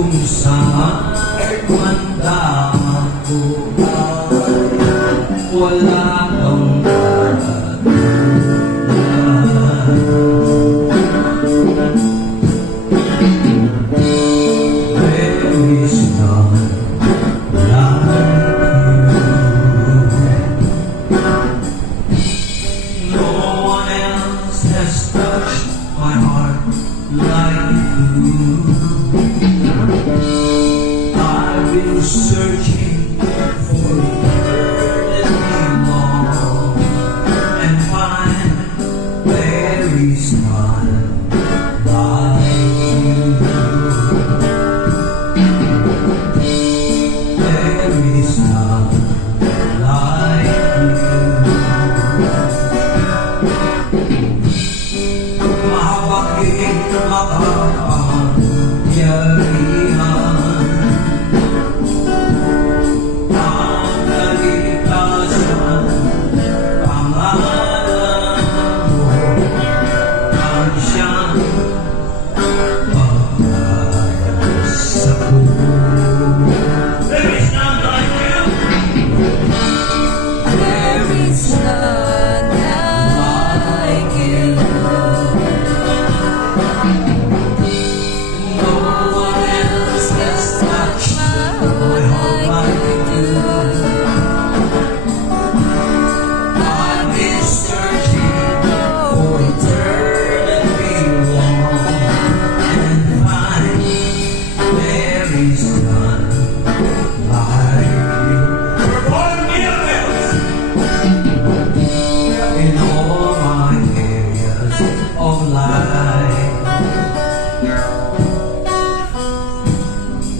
kung saan manda ako wala kang there is none like you. No one else has touched my heart like you. I've been searching for eternity long and find there is none like you. There is none like you. Mahabagin makapangyarihan ang kaligtasan, pangalan mo ang siyang pagkayas ako. There is none like you. There is none like you. No one else has touched my heart like you do. I've been searching for eternity long and find there is none like you. Perform miracles in all my areas of life.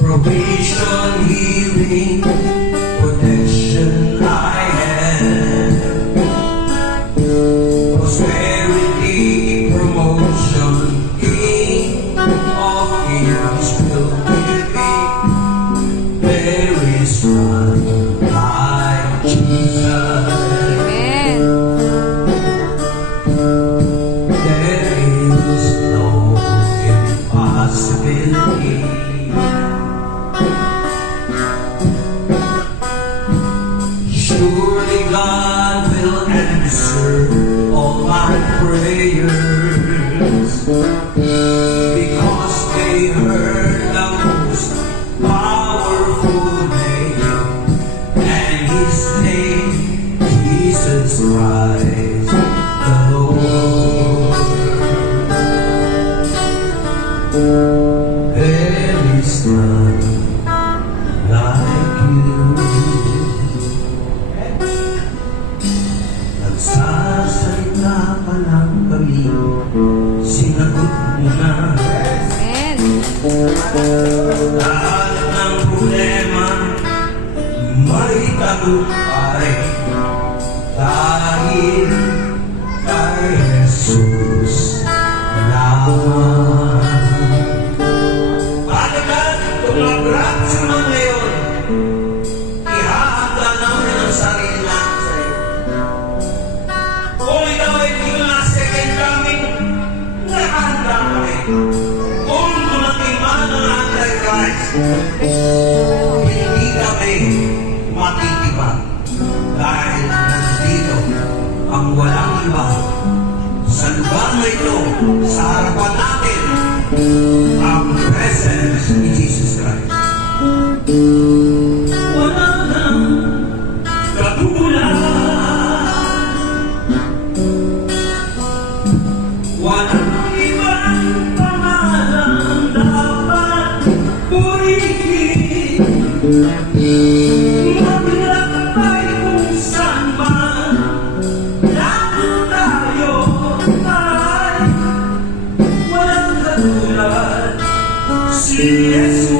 Provision, healing, protection I have. Prosperity, promotion, King of kings will give me. There is none like Jesus. Amen. There is no impossibility. Surely God will answer all my prayers because they heard the most powerful name, and His name, Jesus Christ the Lord. There is none like you. Nagsasalita pa lang kami, sinagot mo na Amen. lahat ng problema, may tagumpay dahil kay Jesus lamang. Bakit ka tumagrat sa mga ngayon? Ihahanda namin ang sarili natin sa iyo. Kung ikaw ay dito na second coming, nakahanda kami. Kung dumating man ang Antichrist, hindi kami matitibag dahil nandito ang walang iba sa lugar na ito, sa harapan natin, ang presence ni Jesus Christ. Wala nang katulad. Walang ibang pangalan dapat purihin. Maglakbay kung saan man lalo tayo ay walang katulad si Jesus.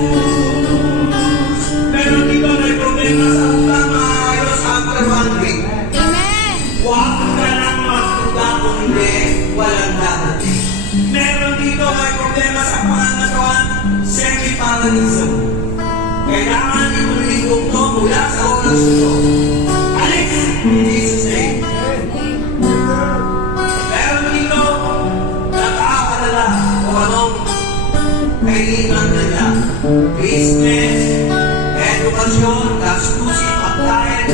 Pero di ba may problema sa ulang maayos after 1 week? Amen. Huwag ka nang magtuga kung hindi walang dadating. Meron dito may problema sa pangangatawan, semi-paralism. Kailangan imuligong to mula sa oras ito. Alis! In Jesus' name. Meron dito nag-aalala kung anong kailangan nila. business, edukasyon, gastusin, pagkain,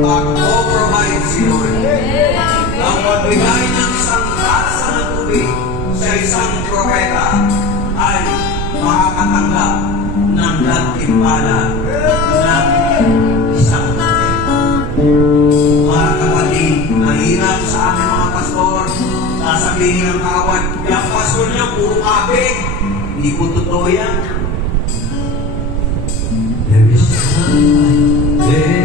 pag-provide si Lord. Ang magbigay ng isang tasa ng tubig sa isang propeta ay makakatanggap ng gantimpala ng isang propeta. Mga kapatid, mahirap sa amin mga pastor, sasabihin ng kawan, yung pastor niya puro kabig. Hindi po totoo yan. There is none like